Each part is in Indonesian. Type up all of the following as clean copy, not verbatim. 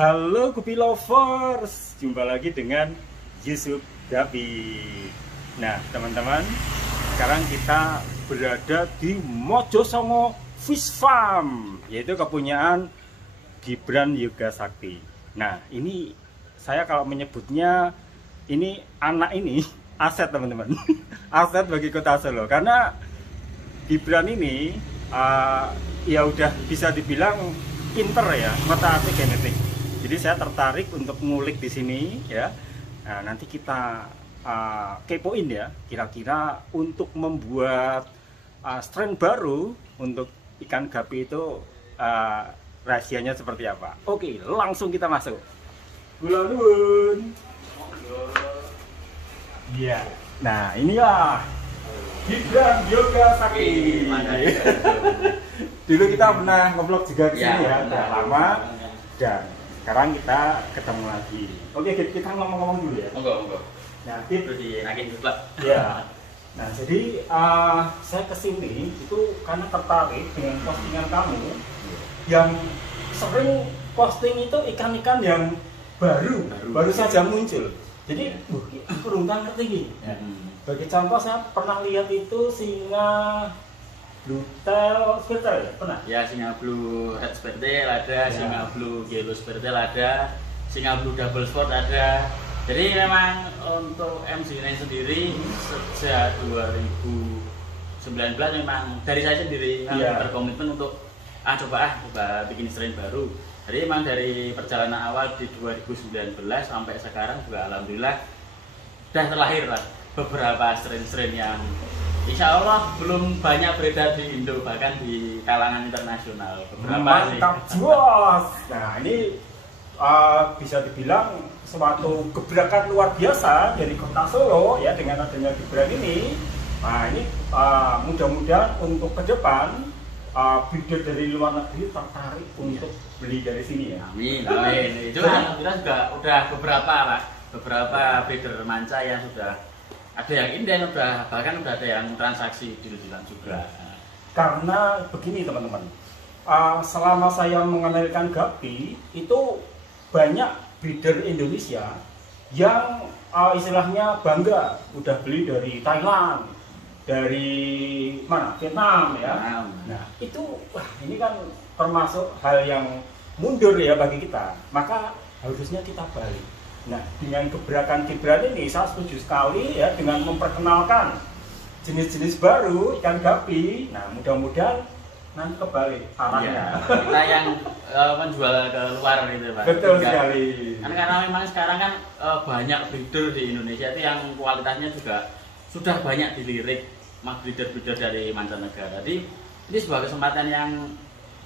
Halo Gupi Lovers, jumpa lagi dengan Yusuf Gapi. Nah teman-teman, sekarang kita berada di Mojosongo Fish Farm, yaitu kepunyaan Gibran Yoga Sakti. Nah ini saya kalau menyebutnya ini anak ini aset teman-teman, aset bagi Kota Solo, karena Gibran ini ya udah bisa dibilang pinter ya, mata-hati genetik. Jadi saya tertarik untuk ngulik di sini ya. Nah, nanti kita kepoin ya, kira-kira untuk membuat strain baru untuk ikan gapi itu rahasianya seperti apa. Oke, langsung kita masuk. Gula nuwun. Iya. Nah, inilah Gibran Yoga Sakti. Dulu kita pernah nge-vlog juga ke sini ya, udah lama. Dan sekarang kita ketemu lagi. Oke, kita ngomong-ngomong dulu ya. Monggo. Nah, Gib, dinakin juga. ya. Nah, jadi saya kesini itu karena tertarik dengan postingan kamu yang sering posting itu ikan-ikan yang baru saja muncul. Jadi, aku belum ngerti ini. Bagi contoh, saya pernah lihat itu singa blue tail spurtail, pernah? Ya, singa blue red spurtail ada, ya. Singa blue yellow spurtail ada, singa blue double spot ada. Jadi memang untuk MC9 sendiri sejak 2019 memang dari saya sendiri berkomitmen untuk coba bikin strain baru. Jadi memang dari perjalanan awal di 2019 sampai sekarang juga alhamdulillah sudah terlahir lah beberapa strain-strain yang insya Allah belum banyak beredar di Indo, bahkan di kalangan internasional. Mantap bos. Nah ini bisa dibilang suatu gebrakan luar biasa dari Kota Solo ya, dengan adanya Gibran ini. Nah ini mudah-mudahan untuk ke depan breeder dari luar negeri tertarik untuk beli dari sini ya. Amin. Itu kita juga udah beberapa breeder manca yang sudah ada yang inden, bahkan udah ada yang transaksi deal-dealan juga. Karena begini teman-teman, selama saya mengenalkan gapi itu banyak breeder Indonesia yang istilahnya bangga udah beli dari Thailand, dari mana, Vietnam ya. Nah itu ini kan termasuk hal yang mundur ya bagi kita, maka harusnya kita balik. Nah, dengan gebrakan Gibran ini saya setuju sekali ya, dengan memperkenalkan jenis-jenis baru ikan gapi. Nah, mudah-mudahan nanti kebalik arahnya. Ya, kita yang menjual ke luar gitu, Pak. Betul sekali. Karena memang sekarang kan banyak breeder di Indonesia itu yang kualitasnya juga sudah banyak dilirik breeder-breeder dari mancanegara. Jadi ini sebuah kesempatan yang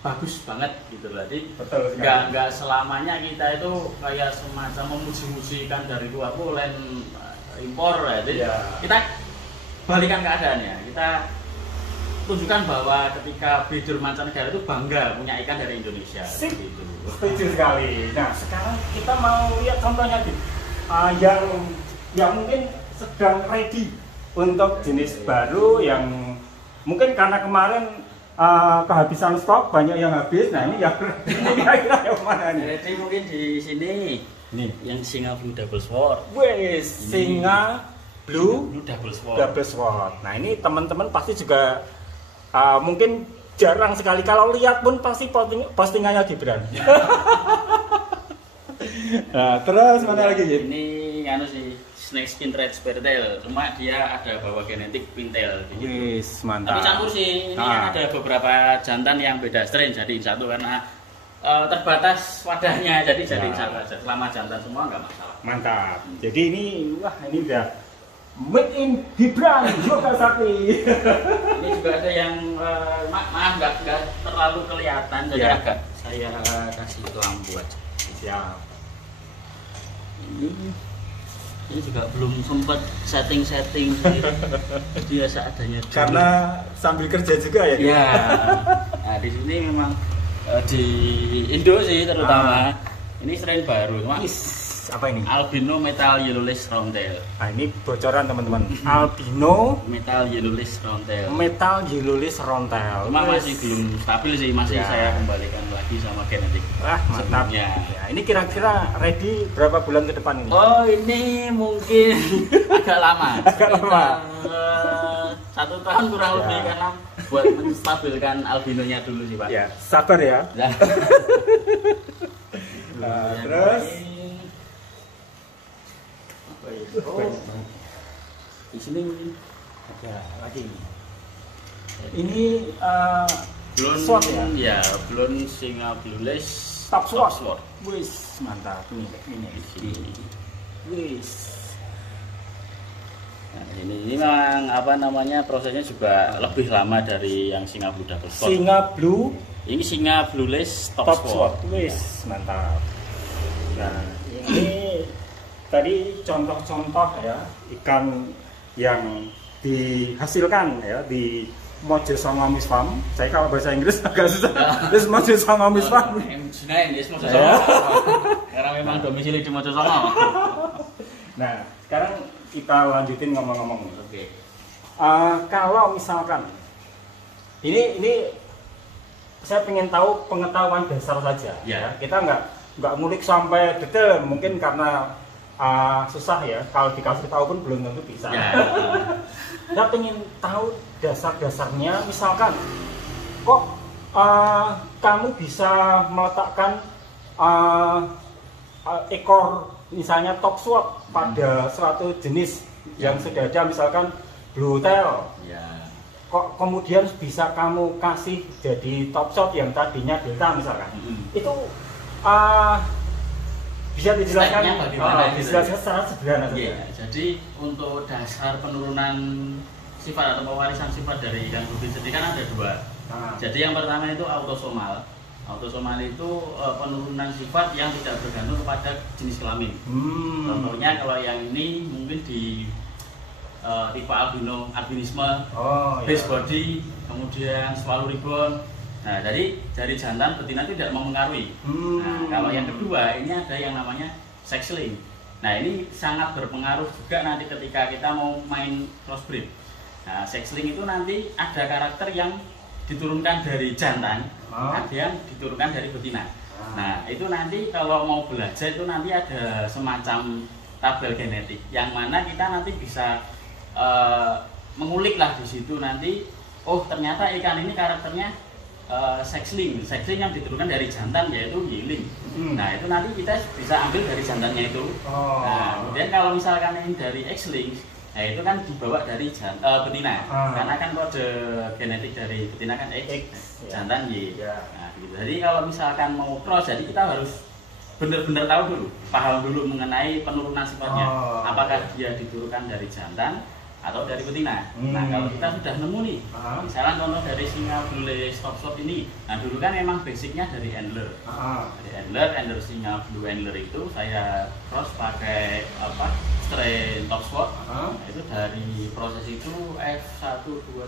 bagus banget gitu loh. Jadi nggak selamanya kita itu kayak semacam memuji-muji ikan dari luar boleh impor ya. Jadi kita balikan keadaannya, kita tunjukkan bahwa ketika breeder mancanegara itu bangga punya ikan dari Indonesia. Gitu. Setuju sekali. Nah sekarang kita mau lihat contohnya yang mungkin sedang ready untuk jenis baru yang mungkin karena kemarin kehabisan stok, banyak yang habis. Nah ini yang kira-kira yang mana nih? Jadi mungkin di sini nih yang singa blue double sword. Wes, singa blue double sword. Nah ini teman-teman pasti juga mungkin jarang sekali kalau lihat pun pasti postingannya Gibran. Nah terus mana lagi Jib? Ini anu sih snake skin red spurtail, cuma dia ada bawa genetik pintail gitu. Yes, mantap. Tapi campur sih, ini ada beberapa jantan yang beda strain jadi satu karena terbatas wadahnya, jadi satu aja. Selama jantan semua nggak masalah. Mantap. Jadi ini udah made in Gibran Yoga Sakti. Ini juga ada yang maaf nggak terlalu kelihatan, jadi agak saya kasih lampu aja. Siap. Ini juga belum sempat setting dia seadanya dulu. Karena sambil kerja juga ya. Iya. Nah di sini memang di Indo sih terutama ini strain baru, cuma apa ini? Albino metal yellowless roundtail. Nah, ini bocoran teman-teman. Albino Metal yellowless roundtail. metal yellowless roundtail. Cuma masih belum stabil sih, masih Ya. saya kembalikan lagi sama genetik. Wah, mantap. sebelumnya. Ya, ini kira-kira ready berapa bulan ke depan ini? Oh, ini mungkin agak lama. Agak lama. Sekitar, 1 tahun kurang Ya. lebih karena buat menstabilkan albinonya dulu sih, Pak. Ya, sabar ya. Ya. Nah, Yang terus lain, apa ya? Oh, di sini ada lagi. Ini belum SWOT ya? Ya, belum singa blueless Top SWOT. SWOT. Wis, mantap nih ini. Di sini. Wis. Nah, ini memang apa namanya prosesnya juga lebih lama dari yang singa blue double spot. Singa blue Ini singa blueless top, top spot. SWOT. Wis, mantap. Nah, ini tadi contoh-contoh ya ikan yang dihasilkan ya di Mojosongo Miss Farm. Saya kalau bahasa Inggris agak susah. Terus Mojosongo Miss Farm. Sinain ya, Mojosongo. Ya. Karena memang domisili di Mojosongo. Nah, sekarang kita lanjutin ngomong-ngomong. Oke. Kalau misalkan ini saya ingin tahu pengetahuan dasar saja. Ya. Kita nggak ngulik sampai detail, mungkin karena susah ya. Kalau dikasih tahu pun belum tentu bisa. Ya. Saya ingin tahu dasar-dasarnya. Misalkan, kok kamu bisa meletakkan ekor misalnya top SWOT pada suatu jenis yang sudah ada, misalkan blue tail. Ya. Kok kemudian bisa kamu kasih jadi top SWOT yang tadinya delta misalkan. Itu bisa dijelaskan Stepnya bagaimana gitu? dijelaskan secara sederhana saja. Iya, jadi untuk dasar penurunan sifat atau pewarisan sifat dari ikan bluefin sendiri kan ada 2. Nah, Jadi yang pertama itu autosomal. Autosomal itu penurunan sifat yang tidak bergantung kepada jenis kelamin. Contohnya kalau yang ini mungkin di tipe albinisme, oh, base ya. body, kemudian swallow ribbon. Nah, jadi dari jantan betina itu tidak mempengaruhi. Nah, kalau yang kedua ini ada yang namanya sex link. Nah, ini sangat berpengaruh juga nanti ketika kita mau main crossbreed. Nah, sex link itu nanti ada karakter yang diturunkan dari jantan, ada yang diturunkan dari betina. Nah, itu nanti kalau mau belajar itu nanti ada semacam tabel genetik yang mana kita nanti bisa mengulik lah di situ nanti. Oh, ternyata ikan ini karakternya sexling yang diturunkan dari jantan yaitu giling. Nah, itu nanti kita bisa ambil dari jantannya itu. Nah, kemudian kalau misalkan ini dari X-ling, nah itu kan dibawa dari betina. Karena kan kode genetik dari betina kan X, jantan Y. Nah, gitu. Jadi kalau misalkan mau cross, jadi kita harus benar-benar tahu dulu, paham dulu mengenai penurunan sifatnya. Apakah dia diturunkan dari jantan atau dari betina. Nah, kalau kita sudah nemu nih, misalnya contoh dari singa blueless top SWOT ini, nah dulu kan memang basicnya dari antler. Dari antler singa blue antler itu saya cross pakai strain top SWOT. Nah, itu dari proses itu F1, 2,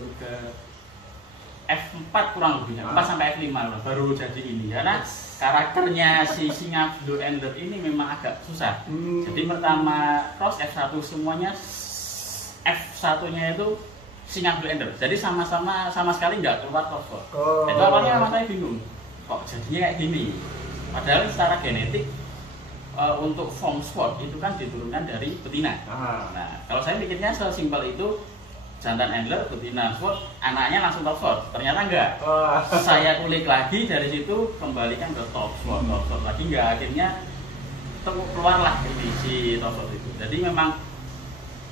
3, F4 kurang lebih, 4 sampai F5 baru jadi ini. Karena karakternya si singa blue antler ini memang agak susah. Jadi pertama cross F1 semuanya F1-nya itu singa blue antler. Jadi sama sekali nggak keluar top SWOT. Itu awalnya memang saya bingung. Kok jadinya kayak gini? Padahal secara genetik untuk form SWOT itu kan diturunkan dari betina. Nah, kalau saya pikirnya sesimpel itu, jantan antler, betina SWOT, anaknya langsung top SWOT. Ternyata enggak. Saya kulik lagi dari situ, kembalikan ke top SWOT lagi enggak. Akhirnya keluarlah ini si top SWOT itu. Jadi memang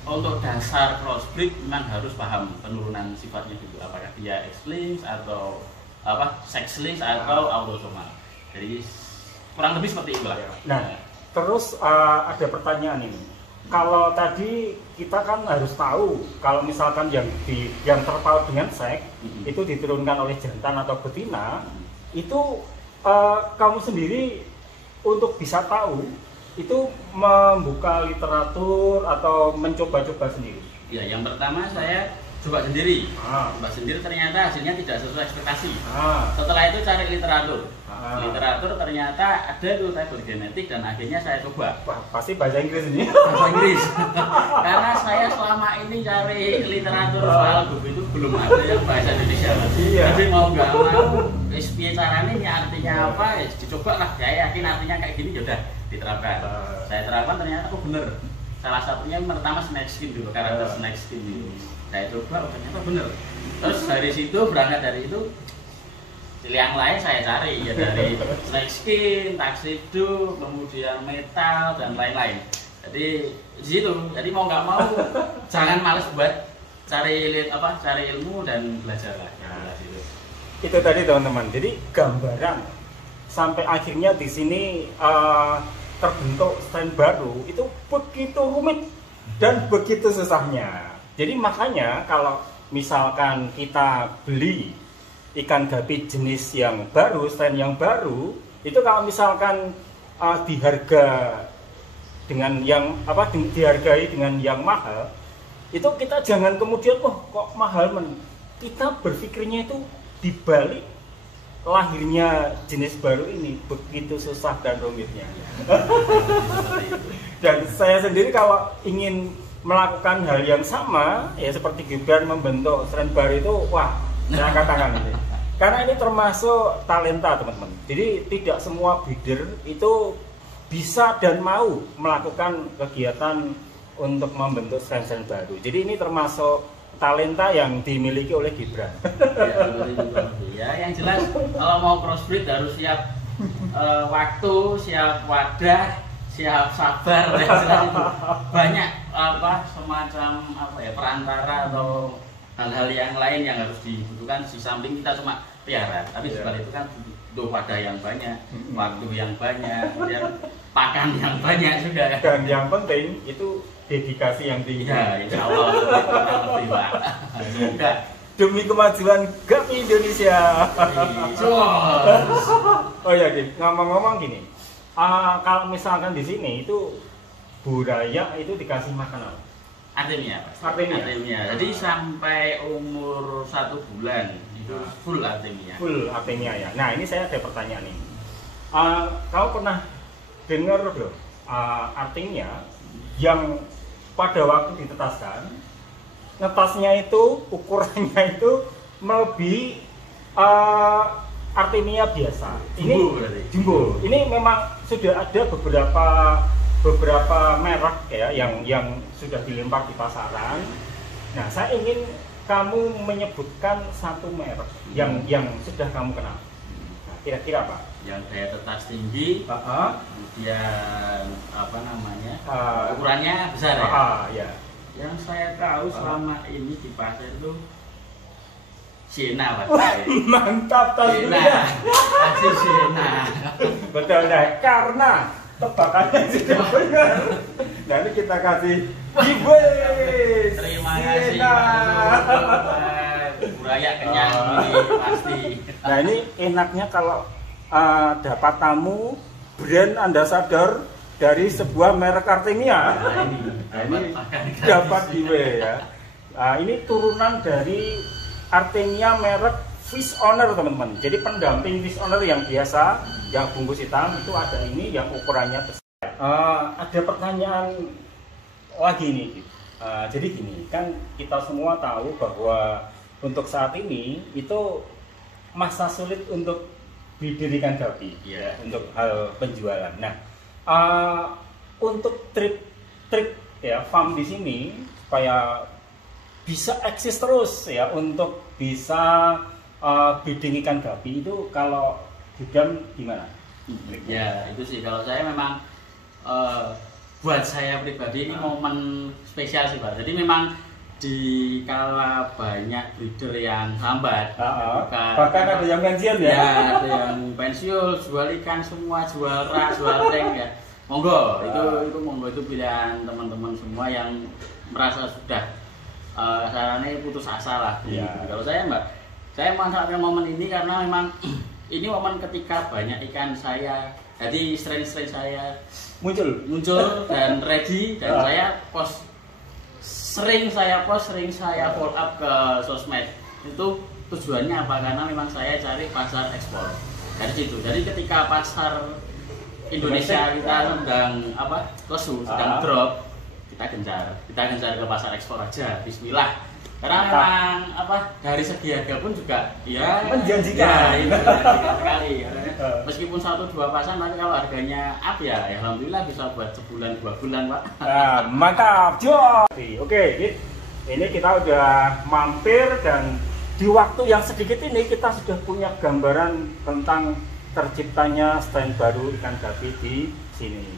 untuk dasar crossbreed memang harus paham penurunan sifatnya dulu. Apakah dia X-linked atau sex-linked atau autosomal. Jadi kurang lebih seperti itulah. Nah, terus ada pertanyaan ini. Kalau tadi kita kan harus tahu kalau misalkan yang terpaut dengan seks itu diturunkan oleh jantan atau betina, itu kamu sendiri untuk bisa tahu itu membuka literatur atau mencoba-coba sendiri. Ya, yang pertama saya coba sendiri. Coba sendiri ternyata hasilnya tidak sesuai ekspektasi. Setelah itu cari literatur. Literatur ternyata ada tuh fiber genetik dan akhirnya saya coba. Wah, pasti bahasa Inggris ini. Bahasa Inggris. Karena saya selama ini cari literatur soal GUP itu belum ada yang bahasa Indonesia. Iya. Jadi mau nggak mau, piye caranya ini artinya apa? Ya dicoba lah. Saya yakin artinya kayak gini, ya udah diterapkan. Saya terapkan ternyata bener. Salah satunya pertama snake skin dulu, karakter snake skin ini. Saya coba, ternyata bener. Terus dari situ, berangkat dari itu, yang lain saya cari ya dari snake skin, tuxedo, kemudian metal dan lain-lain. Jadi di situ, jadi mau nggak mau jangan males buat cari ilmu dan belajar lah. Nah, itu tadi teman-teman. Jadi gambaran sampai akhirnya di sini terbentuk strain baru itu begitu rumit dan begitu susahnya. Jadi makanya kalau misalkan kita beli ikan gapi jenis yang baru, strain yang baru, itu kalau misalkan dihargai dengan yang mahal, itu kita jangan kemudian kok mahal kita berpikirnya itu dibalik lahirnya jenis baru ini begitu susah dan rumitnya. Dan saya sendiri kalau ingin melakukan hal yang sama ya seperti Gibran membentuk strain baru itu, wah, saya angkat tangan ini. Karena ini termasuk talenta teman-teman. Jadi tidak semua breeder itu bisa dan mau melakukan kegiatan untuk membentuk strain baru. Jadi ini termasuk talenta yang dimiliki oleh Gibran. Ya, yang jelas kalau mau crossbreed harus siap waktu, siap wadah, siap sabar. Yang jelas itu banyak semacam perantara atau hal-hal yang lain yang harus dibutuhkan. Di samping kita cuma pelihara, tapi sebalik itu kan butuh wadah yang banyak, waktu yang banyak, kemudian pakan yang banyak juga. Dan yang penting itu dedikasi yang tinggi. Ya, insya Allah lebih Pak. Semoga demi kemajuan gapi Indonesia. Oh ya, ngomong-ngomong gini, kalau misalkan di sini itu buraya itu dikasih makan apa? Artemia, Pak. Artemia. Jadi sampai umur 1 bulan itu full artemia. Full artemia ya. Nah ini saya ada pertanyaan nih. Kau pernah dengar bro, artemia yang pada waktu ditetaskan, netasnya itu ukurannya itu melebihi artemia biasa. Ini jumbo. Ini memang sudah ada beberapa merek ya yang sudah dilempar di pasaran. Nah, saya ingin kamu menyebutkan satu merek yang sudah kamu kenal. Nah, kira-kira apa? Yang daya tetas tinggi, kemudian ukurannya besar ya. Ya. Yang saya tahu selama ini di pasar itu Siena, Pak. Mantap tadi. Hasil Siena. Betul deh, karena tebakannya sudah benar. Nanti kita kasih giveaway. Terima kasih. Buraya kenyang ini pasti. Nah ini enaknya kalau dapat tamu brand ambassador dari sebuah merek artemia. Nah, ini dapat giveaway ya. Ini turunan dari artemia merek fish owner teman-teman. Jadi pendamping fish owner yang biasa, yang bungkus hitam itu ada ini yang ukurannya besar. Ada pertanyaan lagi nih. Jadi gini, kan kita semua tahu bahwa untuk saat ini itu masa sulit untuk didirikan gapi, ya, untuk hal penjualan. Nah, untuk trik ya farm di sini supaya bisa eksis terus ya untuk bisa breeding ikan gapi itu kalau Gibran gimana? Ya itu sih kalau saya memang buat saya pribadi ini momen spesial sih Pak. Jadi memang di kala banyak breeder yang hambat, bahkan ada yang pensiun ya? Ya ada yang pensiun, jual ikan semua, jual ras, jual tank ya. Monggo, itu monggo itu pilihan teman-teman semua yang merasa sudah sarannya putus asa lah. Ya. Kalau saya Mbak, saya memanfaatkan momen ini karena memang ini momen ketika banyak ikan saya, jadi strain-strain saya muncul dan ready dan saya sering saya post, sering saya follow up ke sosmed. Itu tujuannya apa? Karena memang saya cari pasar ekspor dari situ. Jadi ketika pasar Indonesia kita sedang lesu, sedang drop, kita gencar ke pasar ekspor aja. Bismillah. Karena memang dari segi harga pun juga ya menjanjikan. Ya, menjanjikan sekali. Meskipun 1-2 pasang, tapi kalau harganya up ya alhamdulillah bisa buat sebulan 2 bulan, Pak. Nah, mantap, Jo. Oke, ini kita udah mampir dan di waktu yang sedikit ini kita sudah punya gambaran tentang terciptanya stand baru ikan gapi di sini.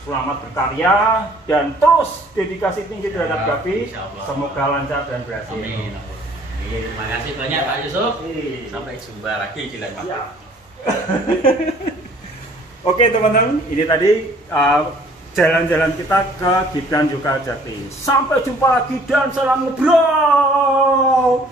Selamat berkarya dan terus dedikasi tinggi terhadap gapi. Semoga lancar dan berhasil. Amin. Terima kasih banyak Pak Yusuf. Sampai jumpa lagi di lain waktu. Oke teman-teman, ini tadi jalan-jalan kita ke Gibran Juga Jati. Sampai jumpa lagi dan salam ngobrol.